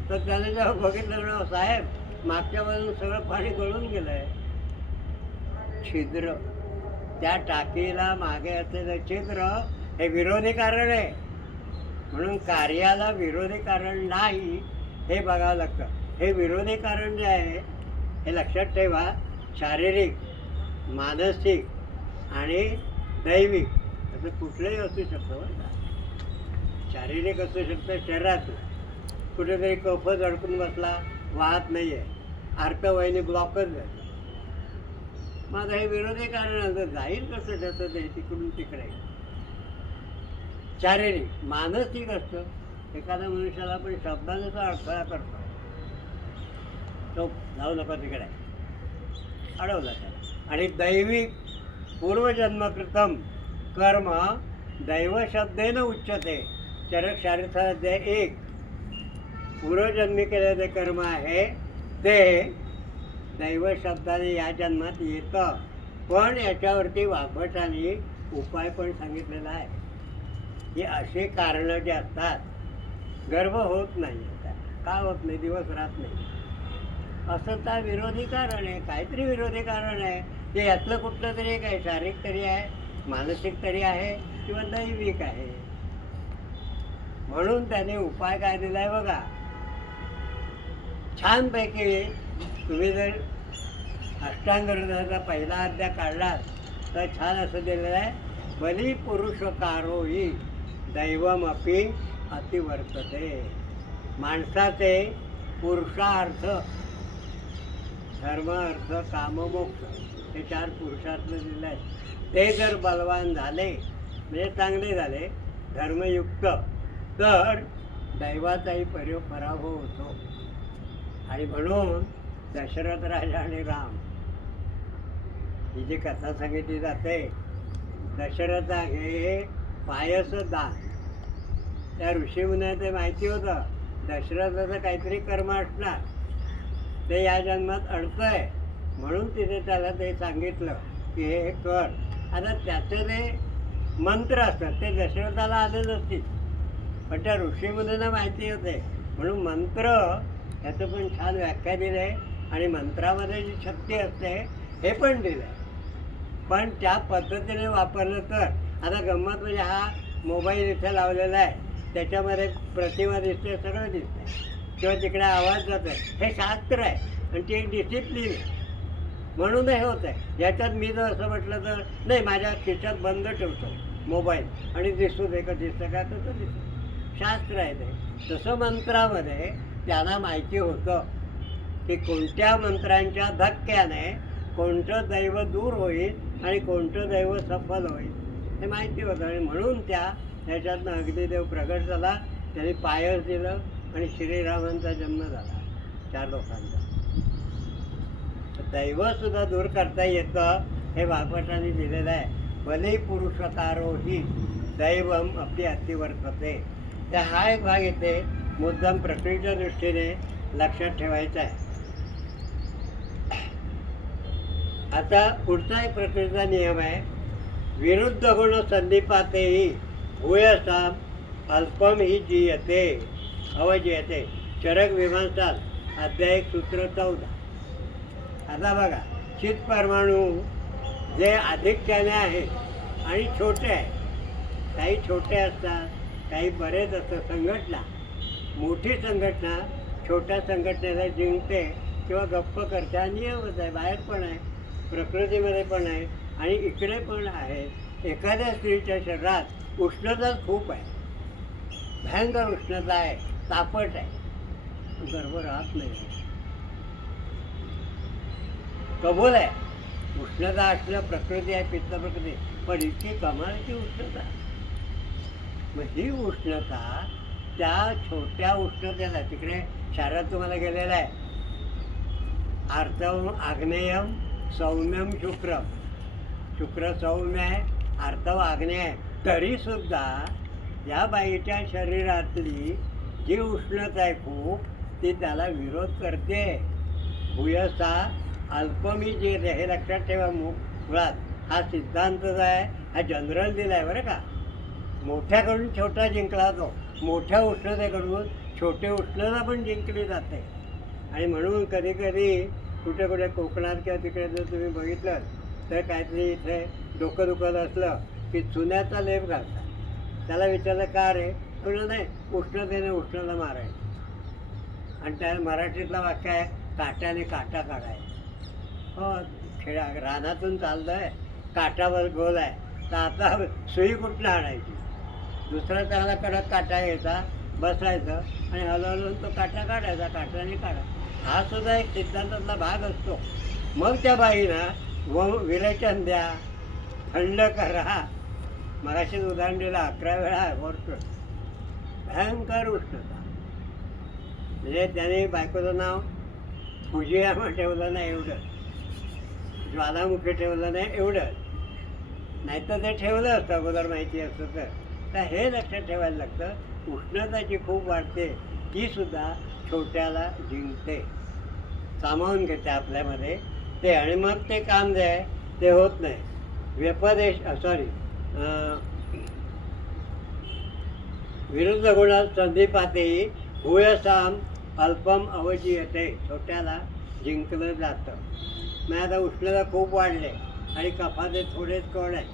तर त्याने जेव्हा बघितलं, साहेब मागच्या बाजून सगळं पाणी गळून गेलं आहे. छिद्र, त्या टाकीला मागे असलेलं छिद्र हे विरोधी कारण आहे. म्हणून कार्याला विरोधी कारण नाही हे बघावं लागतं. हे विरोधी कारण जे आहे हे लक्षात ठेवा. शारीरिक, मानसिक आणि दैविक असं कुठलंही असू शकतं. बरं का? शारीरिक असू शकतं, शरीरातलं कुठेतरी कफच अडकून बसला, वाहत नाही आहे, आर्तवाहिनी ब्लॉकच झाली. माझं हे विरोधी कारण जाईल कसं त्याचं ते तिकडून तिकडे. शारीरिक. मानसिक असतं, एखाद्या मनुष्याला पण शब्दांचा अडथळा करतो, तो जाऊ नका तिकडे, अडवला त्याला. आणि दैविक, पूर्वजन्मकृतम कर्म दैवशब्देन उच्यते. चरक शारीर्थाध्याय 1. पूर्वजन्मी केलेले कर्म आहे ते दैव शब्दाने या जन्मात येतं. पण याच्यावरती वाघवटाने उपाय पण सांगितलेला आहे. ही अशी कारणं जी असतात, गर्भ होत नाही, का होत नाही, दिवस राहत नाही, असं तर विरोधी कारण आहे. काहीतरी विरोधी कारण आहे. ते यातलं कुठलं तरी एक आहे, शारीरिक तरी आहे, मानसिक तरी आहे किंवा दैविक आहे. म्हणून त्याने उपाय काय दिला आहे बघा. छानपैकी तुम्ही जर अष्टांग हृदयाचा पहिला अध्याय काढला तर छान असं दिलेलं आहे. बली पुरुषकारोही दैवमपी अतिवर्तते. माणसाचे पुरुषार्थ, धर्म, अर्थ, काम, मोक्ष हे 4 पुरुषार्थ दिले आहेत. ते जर बलवान झाले म्हणजे चांगले झाले, धर्मयुक्त, तर दैवाचाही पराभव होतो. आणि म्हणून दशरथ राजा आणि राम ही जी कथा सांगितली जाते, दशरथ हे पायस दान. त्या ऋषीमुनीला ते माहिती होतं दशरथाचं काहीतरी कर्म असणार, ते या जन्मात अडतंय, म्हणून तिथे त्याला ते सांगितलं की हे कर. आता त्याचं ते मंत्र असतात, ते दशरथाला आले नसतील, पण त्या ऋषीमुनींना माहिती होते. म्हणून मंत्र ह्याचं पण छान व्याख्या दिली आहे आणि मंत्रामध्ये जी शक्ती असते हे पण दिलं आहे. पण त्या पद्धतीने वापरलं तर, आता गंमत म्हणजे हा मोबाईल इथे लावलेला आहे, त्याच्यामध्ये प्रतिमा दिसते, सगळं दिसते किंवा तिकडे आवाज जातो आहे, हे शास्त्र आहे आणि ती एक डिसिप्लिन आहे. म्हणून हे होत आहे. याच्यात मी जर असं म्हटलं तर नाही, माझ्या खिशात बंद ठेवतो मोबाईल आणि दिसू दे का दिसतं का, तसं दिसतं, शास्त्र आहे ते. तसं मंत्रामध्ये त्यांना माहिती होतं की कोणत्या मंत्रांच्या धक्क्याने कोणतं दैव दूर होईल आणि कोणतं दैव सफल होईल हे माहिती होतं. आणि म्हणून ह्याच्यातनं अग्निदेव प्रगट झाला, त्यांनी पायस दिलं आणि श्रीरामांचा जन्म झाला 4 लोकांचा. दैवसुद्धा दूर करता येतं हे भागवताने दिलेलं आहे. भले पुरुषकारो ही दैवम अपि अतिवर्तते. तर हा एक भाग येते मुद्दाम प्रकृतीच्या दृष्टीने लक्षात ठेवायचा आहे. आता पुढचा एक प्रकृतीचा नियम आहे, विरुद्ध गुण संदीपातेही भूयसाम अल्पम ही जीयते अवजीयते. चरक मीमांसा अध्याय सूत्र 14. आता बघा, चित परमाणू जे अधिक्याने आहेत आणि छोटे आहेत, काही छोटे असतात, काही बरेच असतात. संघटना, मोठी संघटना छोट्या संघटनेला जिंकते किंवा गप्प करते. हा नियमच आहे, बाहेर पण आहे, प्रकृतीमध्ये पण आहे आणि इकडे पण आहे. एखाद्या स्त्रीच्या शरीरात उष्णता खूप आहे, भयंकर उष्णता आहे, तापट आहे, गर्भ राहत नाही, कबूल आहे. उष्णता असलं, प्रकृती आहे, पित्त प्रकृती, पण इतकी कमालीची उष्णता. मग ही उष्णता त्या छोट्या उष्णतेला, तिकडे शहरात तुम्हाला गेलेलं आहे, आर्तव आग्नेयम सौम्यम शुक्रम. शुक्र सौम्य आहे, आर्तव आग्नेय आहे. तरीसुद्धा या बाईच्या शरीरातली जी उष्णता आहे खूप, ती त्याला विरोध करते. भूयसा अल्पमी जे हे लक्षात ठेवा. मुळात हा सिद्धांत जो आहे हा जनरल दिला आहे बरं का. मोठ्याकडून छोटा जिंकला जातो, मोठ्या उष्णतेकडून छोटे उष्णता पण जिंकली जाते. आणि म्हणून कधी कधी कुठे कुठे कोकणात किंवा तिकडे जर तुम्ही बघितलं तर काहीतरी इथे डोकं दुखत असलं की चुन्याचा लेप घालतात. त्याला विचारलं का रे, म्हणलं नाही, उष्णतेने उष्णता मारायची. आणि त्या मराठीतला वाक्य आहे, काट्याने काटा काढायचा. हो, खेळा रानातून चाललं आहे, काटावर गोल आहे, तर आता सुई कुठलं आणायची. दुसरा त्याला कडक काटा घ्यायचा, बसायचं आणि हलवून तो काटा काढायचा, काटाने काढा. हा सुद्धा एक सिद्धांतातला भाग असतो. मग त्या बाईनं विरेचन द्या, थंड करा. मगाशीच उदाहरण दिलं, 11 वेळा वरतो, भयंकर उष्णता. म्हणजे त्याने बायकोचं नाव फुजियामा ठेवलं नाही एवढं, ज्वालामुखी ठेवलं नाही एवढं, नाहीतर ते ठेवलं असतं अगोदर माहिती असतं तर हे लक्षात ठेवायला लागतं. उष्णता जी खूप वाढते ती सुद्धा छोट्याला जिंकते, सामावून घेते आपल्यामध्ये ते. आणि मग ते काम जे आहे ते होत नाही. व्यपदेश विरुद्ध गुणात संदीपातेही भूयसाम अल्पम अवजीयते. छोट्याला जिंकलं जातं. मग आता उष्णता खूप वाढले आणि कफाचे थोडेच कण आहे,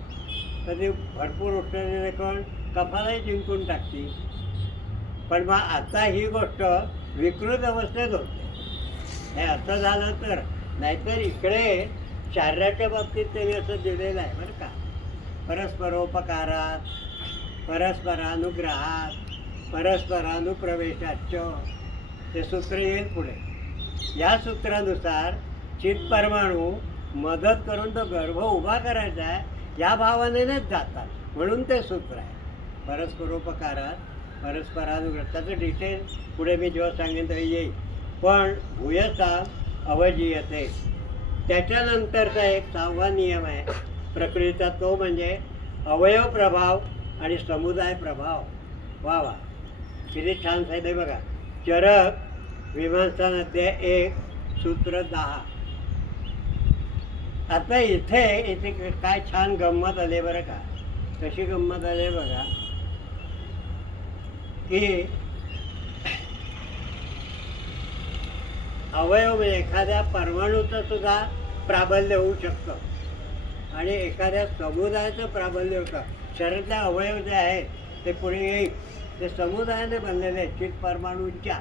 तर ते भरपूर उष्णतेने कण कफालाही जिंकून टाकते. पण मग आता ही गोष्ट विकृत अवस्थेत होते. हे असं झालं तर, नाहीतर इकडे शारीराच्या बाबतीत त्यांनी असं दिलेलं आहे बरं का. परस्परोपकारात, परस्परानुग्रहात, परस्परानुप्रवेशाच, ते सूत्र येईल पुढे. या सूत्रानुसार चित्परमाणू मदत करून तो गर्भ उभा करायचा आहे या भावनेनेच जातात, म्हणून ते सूत्र आहे. परस्परोपकारात, परस्परानुग्रह, त्याचं डिटेल पुढे मी जेव्हा सांगेन तरी येईल. पण भूयसा अवजीयते. त्याच्यानंतरचा एक 6वा नियम आहे प्रकृतीचा, तो म्हणजे अवयव प्रभाव आणि समुदाय प्रभाव. वा वा, किती छान सांगितलं बघा. चरक मीमांसा अध्याय 1 सूत्र 10. आता इथे काय छान गंमत आली बरं का. कशी गंमत आली बघा की अवयव म्हणजे एखाद्या परमाणूचं सुद्धा प्राबल्य होऊ शकतं आणि एखाद्या समुदायाचं प्राबल्य होतं. शरीरातले अवयव जे आहेत ते पुढे येईल ते समुदायाने बनलेले आहेत चित परमाणूंच्या.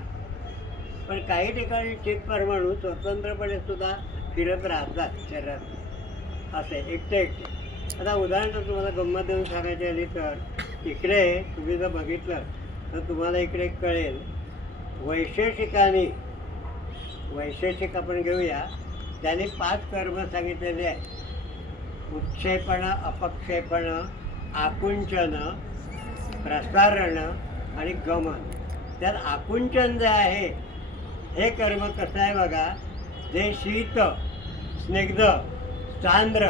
पण काही ठिकाणी चित परमाणू स्वतंत्रपणे सुद्धा फिरत राहतात शरीरात असे एकटे एकटे. आता उदाहरण तुम्हाला गंमत देऊन सांगायची आली तर इकडे तुम्ही जर बघितलं तर तुम्हाला इकडे कळेल वैशेषिक आपण घेऊया. त्यांनी 5 कर्म सांगितलेले आहेत. उत्क्षेपण, अपक्षेपण, आकुंचन, प्रसारण आणि गमन. त्यात आकुंचन जे आहे हे कर्म कसं आहे बघा, जे शीत, स्निग्ध, सांद्र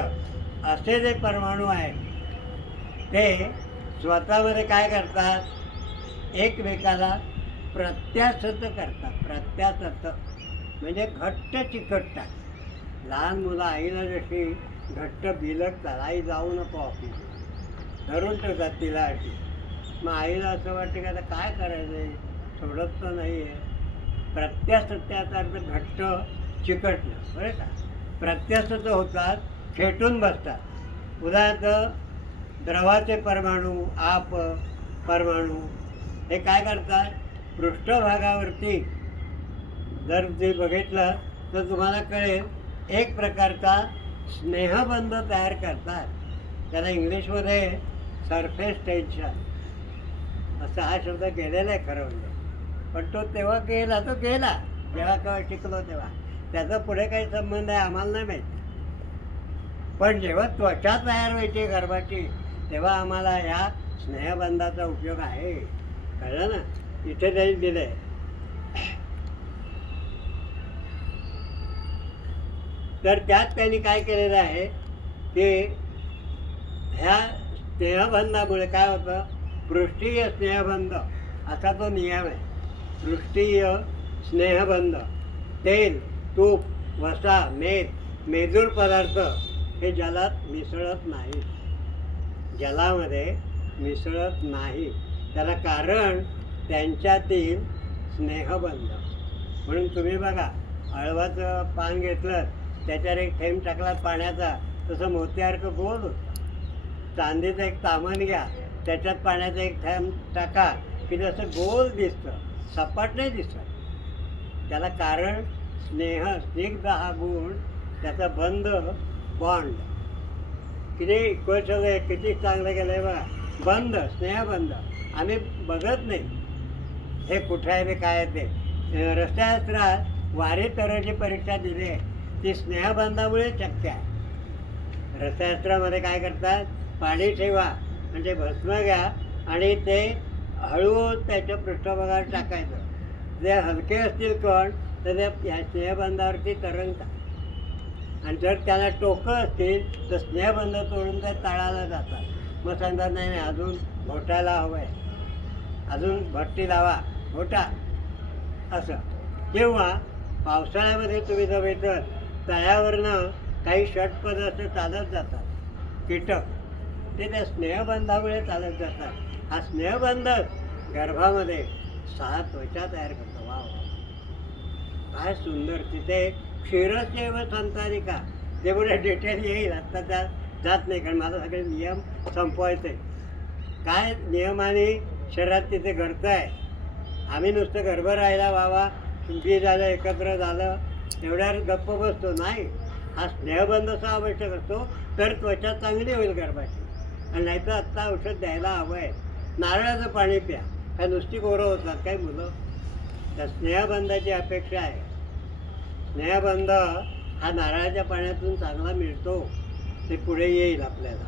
असे जे परमाणू आहेत ते स्वतःमध्ये काय करतात, एकमेकाला प्रत्यासत करतात. प्रत्यासत म्हणजे घट्ट चिकटतात. लहान मुलं आईला जशी घट्ट बिलकतात, आई जाऊ नको ऑफिस, धरून ठेवतात तिला अशी. मग आईला असं वाटतं की आता काय करायचं आहे, सोडत तर नाही आहे. प्रत्यासत्याचा अर्थ घट्ट चिकटणं, बरं का. प्रत्यासत होतात, खेटून बसतात. उदाहरणार्थ द्रवाचे परमाणू, आप परमाणू हे काय करतात, पृष्ठभागावरती जर ते बघितलं तर तुम्हाला कळेल एक प्रकारचा स्नेहबंध तयार करतात. त्याला इंग्लिशमध्ये सरफेस टेन्शन असा हा शब्द गेलेला आहे खरं म्हणजे. पण तो तेव्हा गेला जेव्हा केव्हा शिकलो तेव्हा. त्याचा पुढे काही संबंध आहे आम्हाला नाही माहीत. पण जेव्हा त्वचा तयार व्हायची गर्भाची तेव्हा आम्हाला या स्नेहबंधाचा उपयोग आहे. कळलं ना. इथे त्यांनी दिलं आहे. तर त्यात त्यांनी काय केलेलं आहे की ह्या स्नेहबंधामुळे काय होतं, पृष्ठीय स्नेहबंध असा तो नियम आहे. पृष्ठीय स्नेहबंध तेल, तूप, वसा, मेजूर पदार्थ हे जलात मिसळत नाही, जलामध्ये मिसळत नाही. त्याला कारण त्यांच्यातील स्नेहबंध. म्हणून तुम्ही बघा, अळवाचं पान घेतलं त्याच्यावर एक थेंब टाकला पाण्याचा, तसं मोत्यासारखं गोल होतं. चांदीचं एक तामण घ्या, त्याच्यात पाण्याचा एक थेंब टाका की जसं गोल दिसतं, सपाट नाही दिसत. त्याला कारण स्निग्ध हा गुण, त्याचा बंध, बॉन्ड किती इक्वल्स आहे, किती चांगलं केलं आहे बघा. बंध, स्नेहबंध आम्ही बघत नाही हे कुठं आहे, काय आहे ते. रसायनशास्त्रात वारी तराची परीक्षा दिली आहे, ती स्नेहबंधामुळे शक्य आहे. रसायनशास्त्रामध्ये काय करतात, पाणी ठेवा म्हणजे भस्म घ्या आणि ते हळू त्याच्या पृष्ठभागावर टाकायचं. जे हलके असतील कण तर ते ह्या स्नेहबंधावरती तरंगतात. आणि जर त्याला टोकं असतील तर स्नेहबंध तोडून ते तळाला जातात. मग सांगतात नाही अजून घोटायला हवं आहे, अजून भट्टी लावा, घोटा असं. किंवा पावसाळ्यामध्ये तुम्ही जर भेटत तळ्यावरनं काही षटपद असं चालत जातात कीटक, ते त्या स्नेहबंधामुळे चालत जातात. हा स्नेहबंध गर्भामध्ये 6 त्वचा तयार करतो. वा काय सुंदर. तिथे क्षीरसेव संतानिका ते पुढे डिटेल येईल, आत्ता त्यात जात नाही कारण मला सगळे नियम संपवायचे. काय नियमाने शरीरात तिथे घडतं आहे. आम्ही नुसतं गर्भ राहिला वावा बी झालं एकत्र झालं एवढ्यावर गप्प बसतो नाही. हा स्नेहबंध असा आवश्यक असतो तर त्वचा चांगली होईल गर्भाची. आणि नाहीतर आत्ता औषध द्यायला हवं आहे. नारळाचं पाणी प्या, काय नुसती गोरं होतात काय मुलं. त्या स्नेहबंधाची अपेक्षा आहे. स्नेहबंध हा नारळाच्या पाण्यातून चांगला मिळतो, ते पुढे येईल आपल्याला.